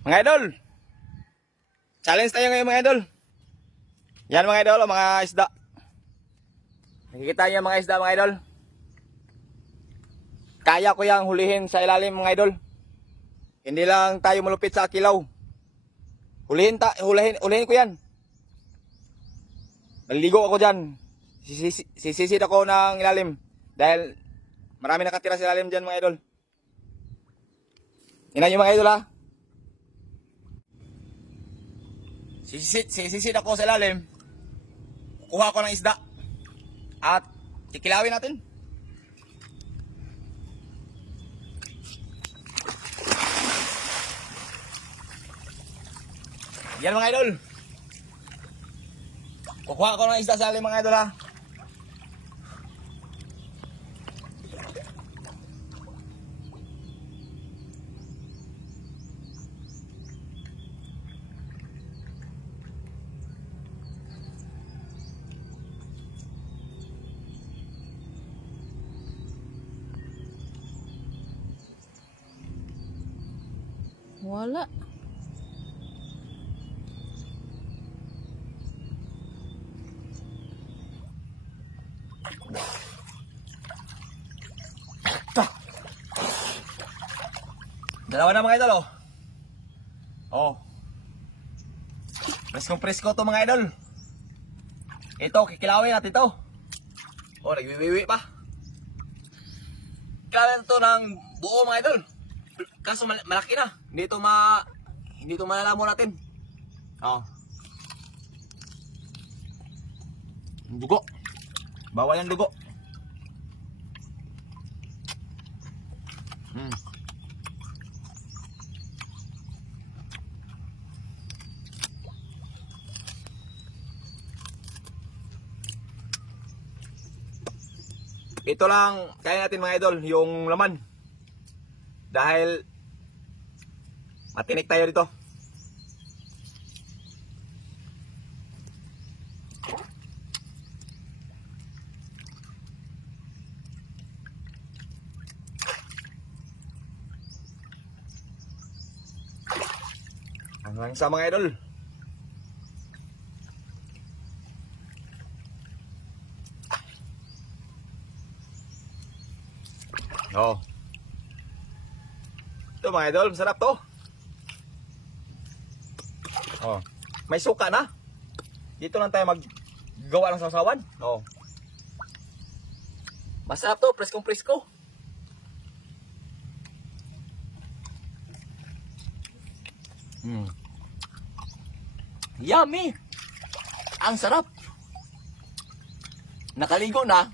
Mga idol, challenge tayo ngayon mga idol. Yan mga idol, mga isda. Nakikita niyo mga isda mga idol. Kaya ko yang hulihin sa ilalim mga idol. Hindi lang tayo malupit sa kilaw. Hulihin ko yan. Naliligo ako dyan. Sisisid ako ng ilalim. Dahil marami nakatira sa ilalim dyan mga idol. Ina nyo mga idol ha. Sisisid ako sa ilalim. Kuha ko ng isda. At kikilawin natin. Yan mga idol. Kukuha ko ng isda sa ilalim mga idol ha. Wala. Dalawa na mga idol oh. Oh. Presko to mga idol. Ito, kikilawin natin to. Oh, nagwiwiwi pa. Kilawin to ng buo mga idol. Kaso malaki na. Hindi to malalaman natin. Oh. Dugo. Bawal yung dugo. Ito lang kaya natin mga idol, yung laman. Dahil matinik tayo dito. Hanggang sa mga idol. Oh. Ito mga idol, masarap to. Oh. May suka na. Dito lang tayo maggawa ng sausawan. Oh. Masarap to, preskong presko. Yummy. Ang sarap. Nakaligo na.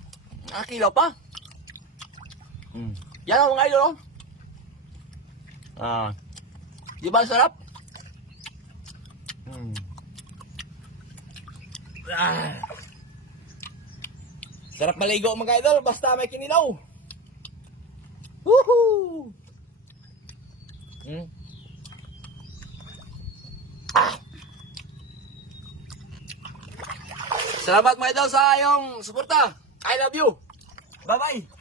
Nakakilaw pa. Yan ang mga idol oh. Di ba sarap? Sarap maligo mga idol basta may kinilaw. Woohoo! Salamat mga idol sa iyong suporta. I love you. Bye bye.